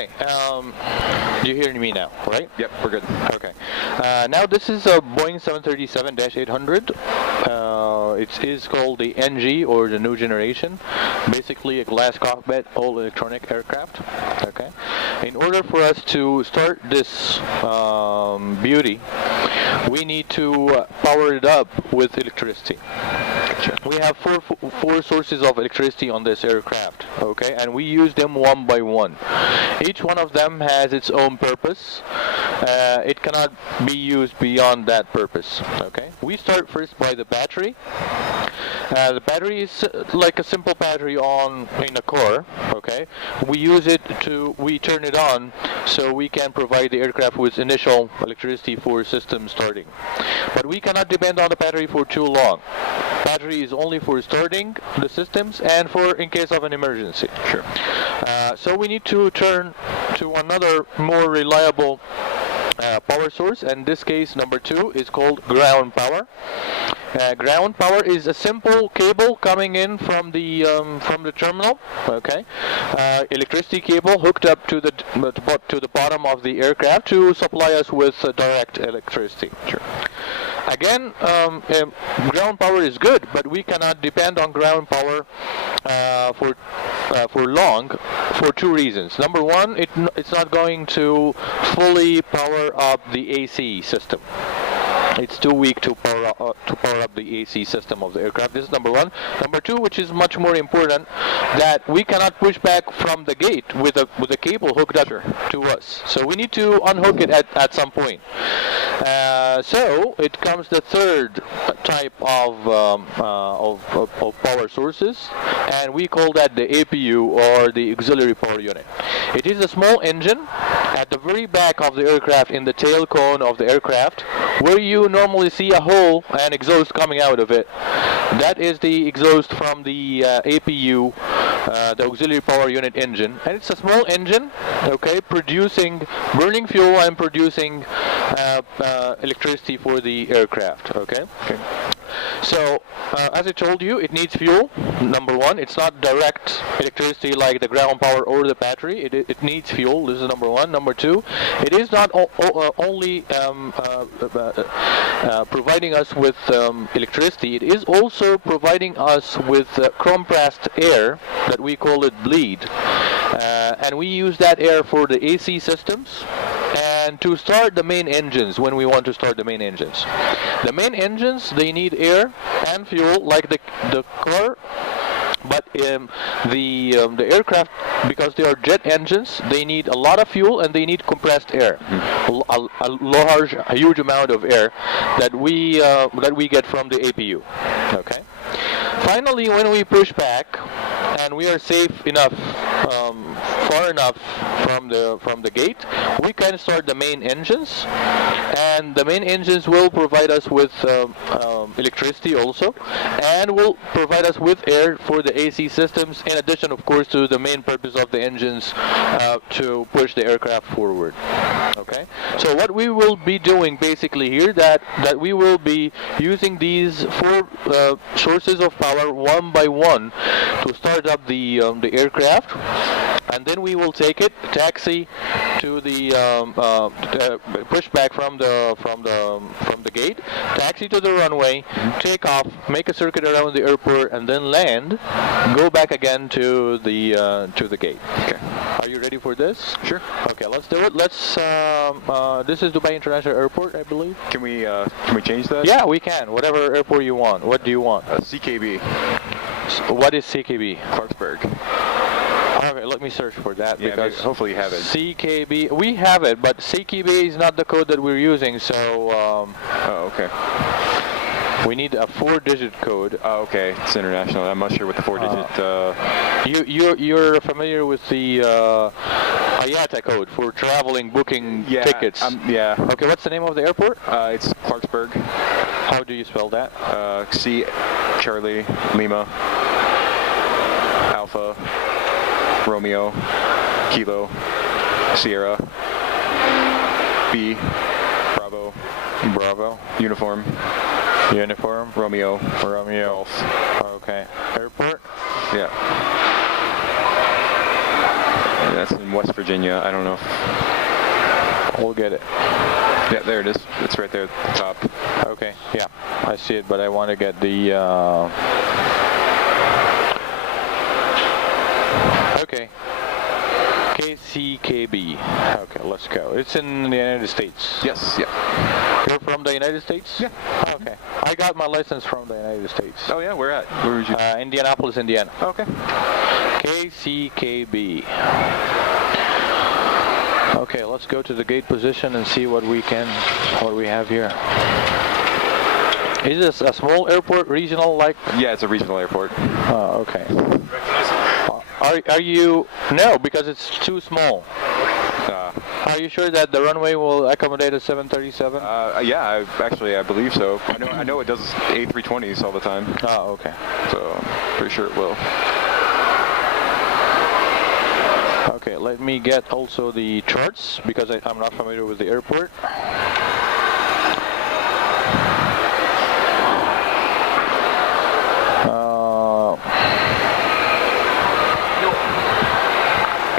Okay. Do you hear me now, right? Yep, we're good. Okay. Now this is a Boeing 737-800. It is called the NG, or the new generation. Basically a glass cockpit, all electronic aircraft. Okay. In order for us to start this beauty, we need to power it up with electricity. We have four sources of electricity on this aircraft, okay, and we use them one by one. Each one of them has its own purpose. It cannot be used beyond that purpose, okay. We start first by the battery. The battery is like a simple battery in a car, okay. We turn it on so we can provide the aircraft with initial electricity for system starting. But we cannot depend on the battery for too long. Battery is only for starting the systems and for in case of an emergency. Sure. So we need to turn to another more reliable power source, and in this case number 2 is called ground power. Ground power is a simple cable coming in from the terminal, okay. Electricity cable hooked up to the bottom of the aircraft to supply us with direct electricity. Sure. Again, ground power is good, but we cannot depend on ground power for long, for two reasons. Number one, it's not going to fully power up the AC system. It's too weak to power up the AC system of the aircraft. This is number one. Number two, which is much more important, that we cannot push back from the gate with a cable hooked up to us. So we need to unhook it at some point. So it comes the third type of power sources, and we call that the APU, or the auxiliary power unit. It is a small engine at the very back of the aircraft, in the tail cone of the aircraft, where you normally see a hole and exhaust coming out of it. That is the exhaust from the APU, the auxiliary power unit engine, and it's a small engine, okay, burning fuel and producing electricity for the aircraft, okay. So, as I told you, it needs fuel. Number one, it's not direct electricity like the ground power or the battery. It needs fuel. This is number one. Number two, it is not only providing us with electricity. It is also providing us with compressed air that we call it bleed, and we use that air for the AC systems and to start the main engines when we want to start the main engines. The main engines, they need air and fuel like the car, but the aircraft, because they are jet engines, they need a lot of fuel and they need compressed air, a huge amount of air that we get from the APU. Okay. Finally, when we push back and we are safe enough, far enough from the gate, we can start the main engines, and the main engines will provide us with electricity also, and will provide us with air for the AC systems, in addition, of course, to the main purpose of the engines, to push the aircraft forward. Okay. So what we will be doing basically here, that we will be using these four sources of power one by one to start up the aircraft, and then we will take it, taxi to the push back from the gate, taxi to the runway, take off, make a circuit around the airport, and then land, go back again to the gate. Okay. Are you ready for this? Sure. Okay, let's do it. Let's. This is Dubai International Airport, I believe. Can we change that? Yeah, we can. Whatever airport you want. What do you want? CKB. What is CKB? Clarksburg. Okay, let me search for that, Yeah, because hopefully you have it. CKB, we have it, but CKB is not the code that we're using, so oh, okay. we need a 4-digit code. Oh, okay. It's international. I'm not sure what the 4-digit. You're familiar with the IATA code for traveling, booking tickets? Yeah. Okay, what's the name of the airport? It's Clarksburg. How do you spell that? C, Charlie, Lima, Alpha, Romeo, Kilo, Sierra, B, Bravo, Uniform, Romeo, Golf. Okay. Airport? Yeah. That's in in West Virginia. I don't know if We'll get it. Yeah, there it is. It's right there at the top. Okay, yeah, I see it, but I want to get the... Okay. KCKB. Okay, let's go. It's in the United States. Yes, yeah. You're from the United States? Yeah. Okay. I got my license from the United States. Oh yeah, where at? Where would you? Indianapolis, Indiana. Okay. KCKB. Okay, let's go to the gate position and see what we have here. Is this a small airport, regional like? Yeah, it's a regional airport. Oh, okay. Are you? No, because it's too small. Are you sure that the runway will accommodate a 737? Yeah, I believe so. I know it does A320s all the time. Oh, okay. So pretty sure it will. Okay, let me get also the charts because I'm not familiar with the airport.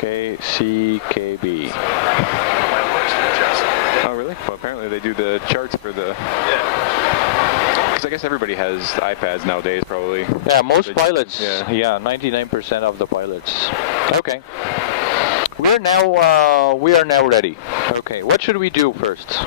KCKB. Oh, really? Well, apparently they do the charts for the... Because I guess everybody has iPads nowadays, probably. Yeah, most pilots. Yeah, 99% of the pilots. Okay. We are now ready. Okay, what should we do first?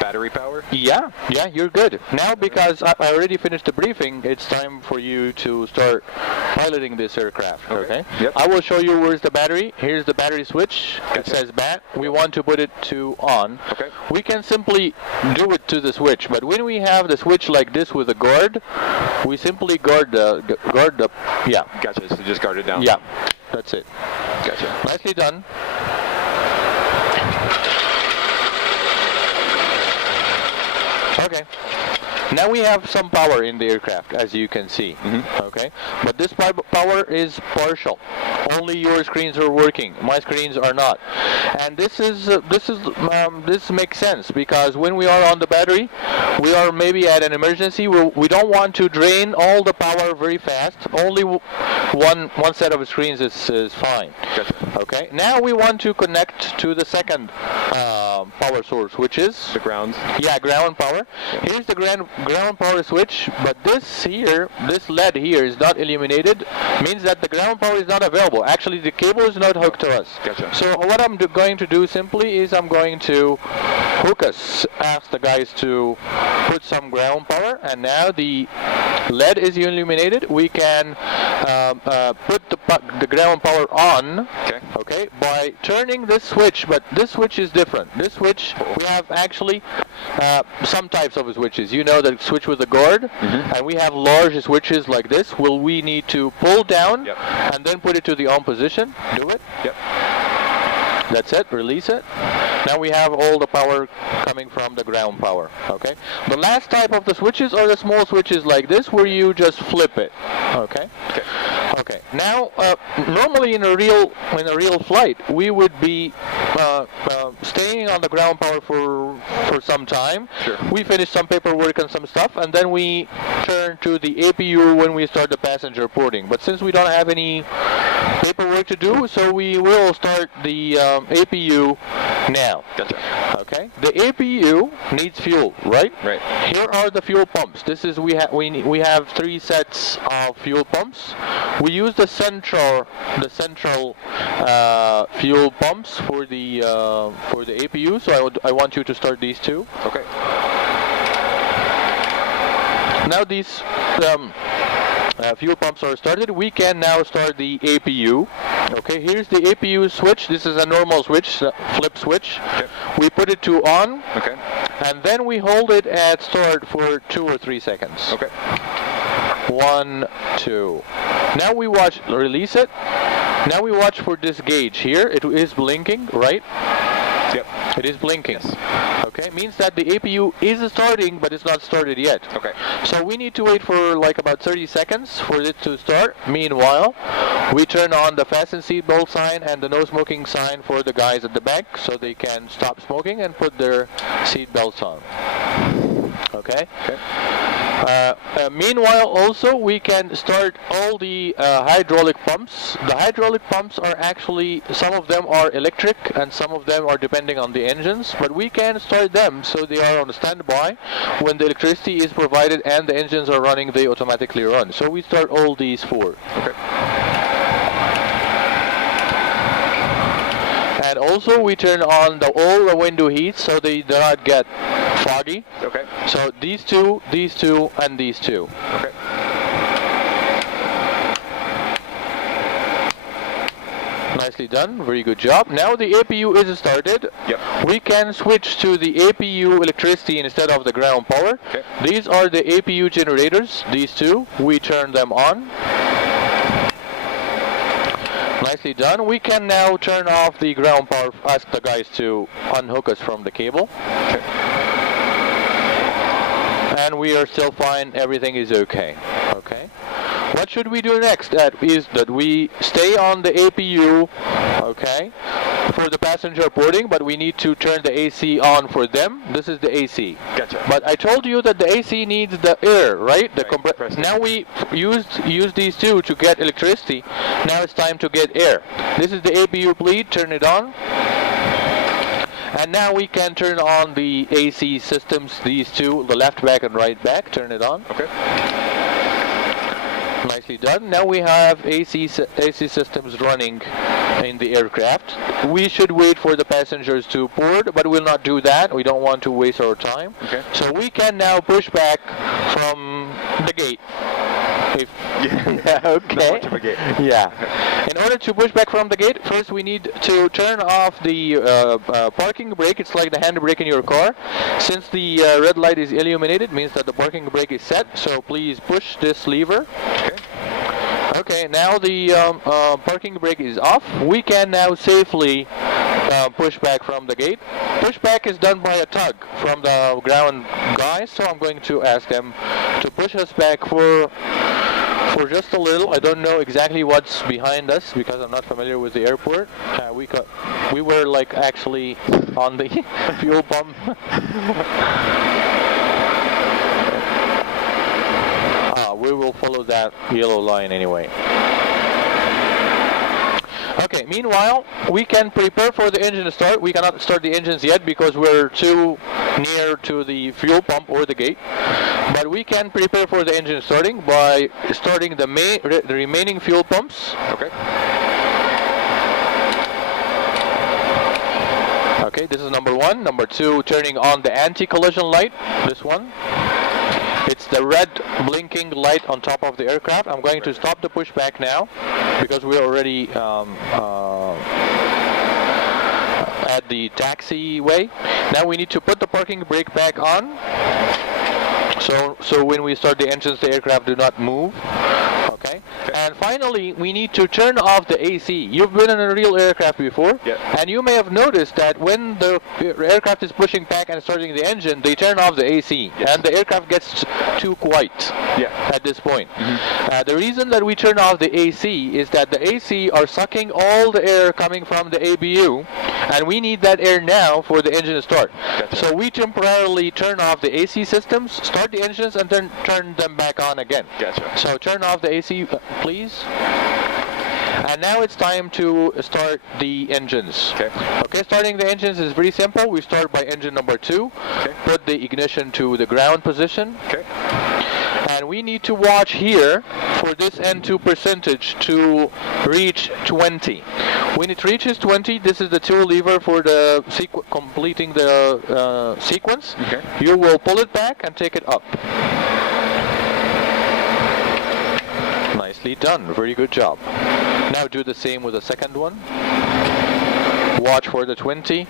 Battery power? Yeah, you're good. Now, because I already finished the briefing, it's time for you to start piloting this aircraft, okay? Yep. I will show you where's the battery. Here's the battery switch. Gotcha. It says bat. We want to put it to on. Okay. We can simply do it to the switch, but when we have the switch like this with a guard, we simply guard the, yeah. Gotcha, so just guard it down. Yeah, that's it. Gotcha. Nicely done. Okay. Now we have some power in the aircraft, as you can see. Okay, but this power is partial. Only your screens are working. My screens are not, and this makes sense because when we are on the battery, we are maybe at an emergency. We don't want to drain all the power very fast. Only one set of screens is fine. Gotcha. Okay. Now we want to connect to the second power source, which is the ground. Yeah, ground power. Yeah. Here's the ground power switch, but this LED here is not illuminated, means that the ground power is not available. Actually, the cable is not hooked to us. Gotcha. So what I'm going to do simply is I'm going to ask the guys to put some ground power, and now the LED is illuminated. We can put the ground power on. Okay, by turning this switch, but this switch is different. This switch, we have actually some types of switches. You know, the switch with the guard, and we have large switches like this. Will we need to pull down and then put it to the on position? Do it. Yep. That's it. Release it. Now we have all the power coming from the ground power. Okay. The last type of the switches are the small switches like this, where you just flip it. Okay. Okay. Now, normally in a real flight, we would be staying on the ground power for some time. Sure. We finish some paperwork and some stuff, and then we turn to the APU when we start the passenger boarding. But since we don't have any paperwork to do, so we will start the APU now. Gotcha. Okay. The APU needs fuel, right? Right. Here are the fuel pumps. This is we have 3 sets of fuel pumps. We use the central fuel pumps for the APU. So I want you to start these 2. Okay. Now these fuel pumps are started. We can now start the APU. Okay, here's the APU switch. This is a normal switch, flip switch. Okay. We put it to on. Okay. And then we hold it at start for 2 or 3 seconds. Okay. 1, 2. Now we watch. Release it. Now we watch for this gauge here. It is blinking, right? Yep. It is blinking. Yes. Okay, means that the APU is starting, but it's not started yet. Okay. So we need to wait for like about 30 seconds for it to start. Meanwhile, we turn on the fasten seatbelt sign and the no smoking sign for the guys at the back, so they can stop smoking and put their seatbelts on. Okay? Okay. Meanwhile, also we can start all the hydraulic pumps. The hydraulic pumps are actually, some of them are electric and some of them are depending on the engines, but we can start them so they are on standby. When the electricity is provided and the engines are running, they automatically run. So we start all these four. Okay. And also we turn on all the window heats so they do not get foggy. Okay. So these two, and these two. Okay. Nicely done, very good job. Now the APU is started. Yep. We can switch to the APU electricity instead of the ground power. Okay. These are the APU generators, these two. We turn them on. Nicely done. We can now turn off the ground power, ask the guys to unhook us from the cable. Okay. And we are still fine, everything is okay. Okay. What should we do next? That is that we stay on the APU, okay, for the passenger boarding, but we need to turn the AC on for them. This is the AC. Gotcha. But I told you that the AC needs the air, right? The Right. Now we use these two to get electricity. Now it's time to get air. This is the APU bleed, turn it on. And now we can turn on the AC systems, these two, the left back and right back, turn it on. Okay. Nicely done. Now we have AC systems running in the aircraft. We should wait for the passengers to board, but we'll not do that. We don't want to waste our time. Okay. So we can now push back from the gate. Yeah. Okay. Not much of a gate. Yeah. In order to push back from the gate, first we need to turn off the parking brake. It's like the handbrake in your car. Since the red light is illuminated, means that the parking brake is set. So please push this lever. Okay. Okay, now the parking brake is off. We can now safely push back from the gate. Pushback is done by a tug from the ground guys, so I'm going to ask them to push us back for just a little. I don't know exactly what's behind us because I'm not familiar with the airport. We were like actually on the fuel pump. We will follow that yellow line anyway. Okay, meanwhile, we can prepare for the engine to start. We cannot start the engines yet because we're too near to the fuel pump or the gate. But we can prepare for the engine starting by starting the remaining fuel pumps. Okay. Okay, this is number one. Number two, turning on the anti-collision light, this one. It's the red blinking light on top of the aircraft. I'm going to stop the pushback now because we're already at the taxiway. Now we need to put the parking brake back on. So when we start the engines, the aircraft do not move. Okay. And finally, we need to turn off the AC. You've been in a real aircraft before, and you may have noticed that when the aircraft is pushing back and starting the engine, they turn off the AC, and the aircraft gets too quiet at this point. The reason that we turn off the AC is that the AC are sucking all the air coming from the APU, and we need that air now for the engine to start. Gotcha. So we temporarily turn off the AC systems, start the engines, and then turn them back on again. Gotcha. So turn off the AC, please. And now it's time to start the engines. Okay. Okay, starting the engines is very simple. We start by engine number 2. Okay. Put the ignition to the ground position. Okay. And we need to watch here for this N2 percentage to reach 20. When it reaches 20, this is the 2 lever for the completing the sequence. Okay. You will pull it back and take it up. Nicely done. Very good job. Now do the same with the second one. Watch for the 20.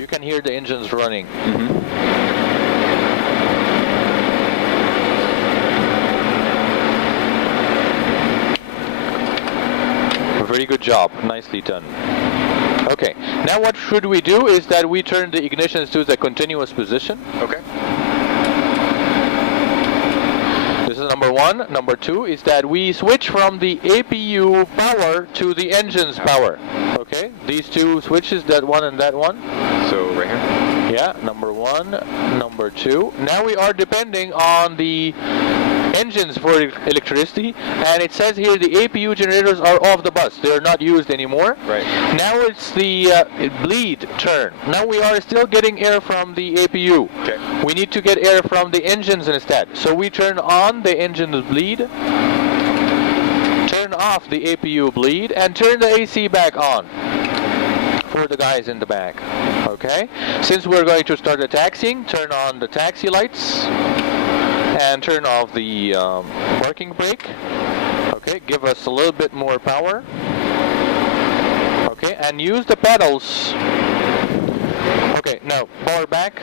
You can hear the engines running. Very good job. Nicely done. Okay, now what should we do is that we turn the ignitions to the continuous position. Okay. This is number 1. one. Number two is that we switch from the APU power to the engine's power. Okay, these two switches, that one and that one. So right here? Yeah, number one, number two. Now we are depending on the engines for electricity, and it says here the APU generators are off the bus. They are not used anymore. Right. Now it's the bleed turn. Now we are still getting air from the APU. Okay. We need to get air from the engines instead. So we turn on the engine's bleed, turn off the APU bleed, and turn the AC back on for the guys in the back. Okay. Since we're going to start the taxiing, turn on the taxi lights and turn off the parking brake. Okay, give us a little bit more power. Okay, and use the pedals. Okay, now power back.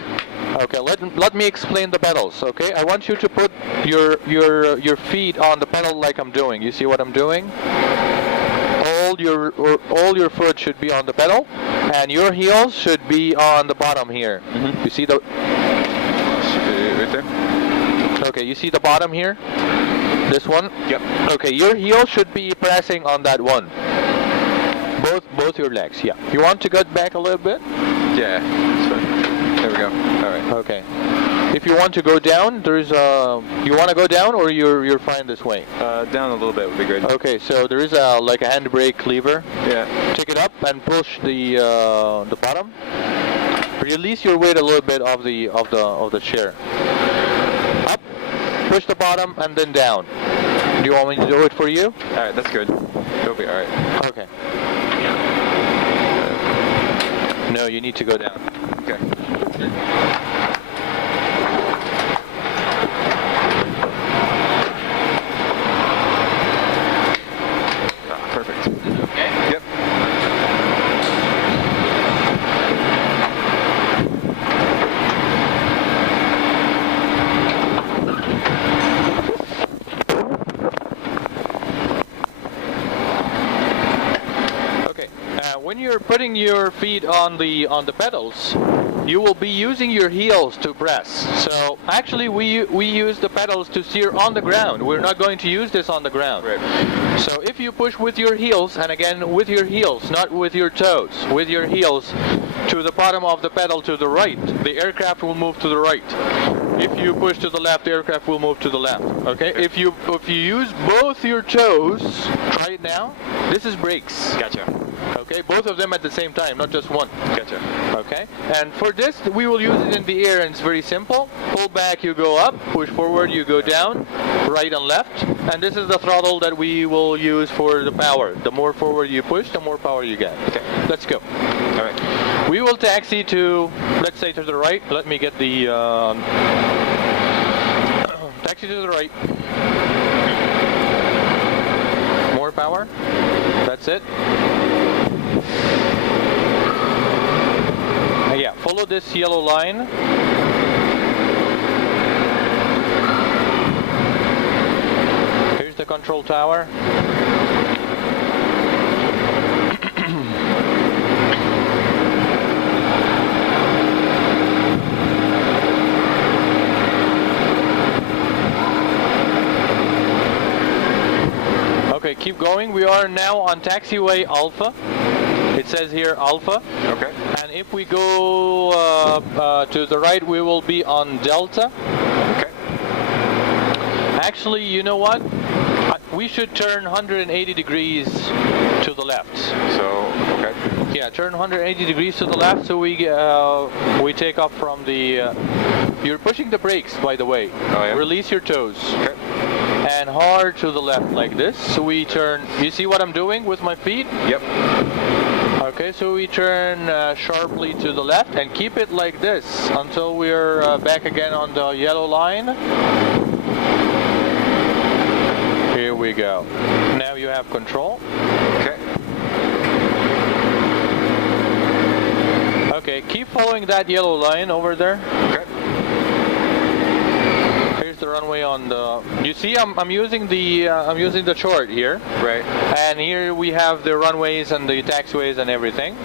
Okay, let me explain the pedals. Okay, I want you to put your feet on the pedal like I'm doing. You see what I'm doing? All your foot should be on the pedal, and your heels should be on the bottom here. Mm-hmm. You see the right there? Okay, you see the bottom here? This one? Yep. Okay, your heel should be pressing on that one. Both your legs, yeah. You want to get back a little bit? Yeah, that's fine. There we go. All right. Okay. If you want to go down, there's you want to go down, or you're fine this way? Down a little bit would be great. Okay, so there is a like a handbrake lever. Yeah. Take it up and push the bottom. Release your weight a little bit of the chair. Up, push the bottom, and then down. Do you want me to do it for you? All right, that's good. It'll be all right. Okay. No, you need to go down. Okay. Perfect. Okay. Yep. When you're putting your feet on the pedals, you will be using your heels to press. So actually we use the pedals to steer on the ground. We're not going to use this on the ground. Right. So if you push with your heels, and again with your heels, not with your toes, with your heels to the bottom of the pedal to the right, the aircraft will move to the right. If you push to the left, the aircraft will move to the left. Okay? If you use both your toes, try it now. This is brakes. Gotcha. Okay, both of them at the same time, not just one. Gotcha. Okay, and for this we will use it in the air, and it's very simple. Pull back, you go up. Push forward, you go down. Right and left. And this is the throttle that we will use for the power. The more forward you push, the more power you get. Okay, let's go. All right. We will taxi to, let's say, to the right. Let me get the taxi to the right. More power. That's it. Yeah, follow this yellow line. Here's the control tower. Okay, keep going. We are now on taxiway Alpha. It says here Alpha. Okay. And if we go to the right, we will be on Delta. Okay. Actually, you know what? We should turn 180 degrees to the left. So, okay. Yeah, turn 180 degrees to the left, so we take off from the... you're pushing the brakes, by the way. Oh, yeah? Release your toes. Okay. And hard to the left like this. So we turn... You see what I'm doing with my feet? Yep. Okay, so we turn sharply to the left and keep it like this until we're back again on the yellow line. Here we go. Now you have control. Okay. Okay, keep following that yellow line over there. Okay. Here's the runway on the... You see, I'm using the chart here. Right. And here we have the runways and the taxiways and everything.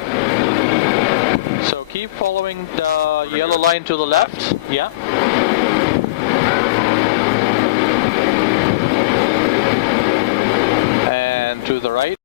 So keep following the yellow line to the left. Yeah. to the right.